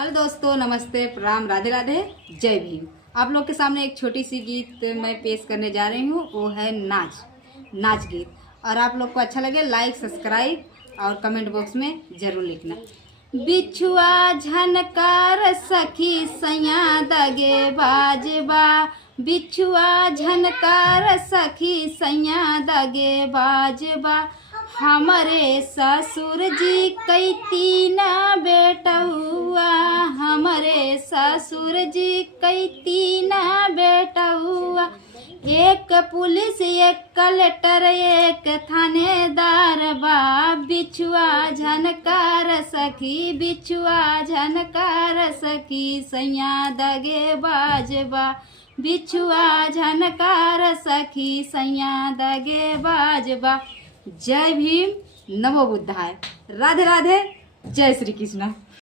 Hello दोस्तों, नमस्ते, प्रणाम, राधे राधे, जय भीम। आप लोग के सामने एक छोटी सी गीत मैं पेश करने जा रही हूँ। वो है नाच गीत। और आप लोग को अच्छा लगे लाइक, सब्सक्राइब और कमेंट बॉक्स में जरूर लिखना। बिछुआ झनकार सखी सैया दगे बाजबा, बिछुआ झनकार सखी सैया दगे बाजबा। हमरे ससुर जी कई तीना बेटउआ, हमरे ससुर जी कई तीना बेटउआ। एक पुलिस, एक कलेक्टर, एक थानेदार बा। बिछुआ झनकार सखी, बिछुआ झनकार सखी सैया दगे बाजबा, बिछुआ झनकार सखी सैया दगे बाजबा। जय भीम, नमो बुद्धाय, राधे राधे, जय श्री कृष्ण।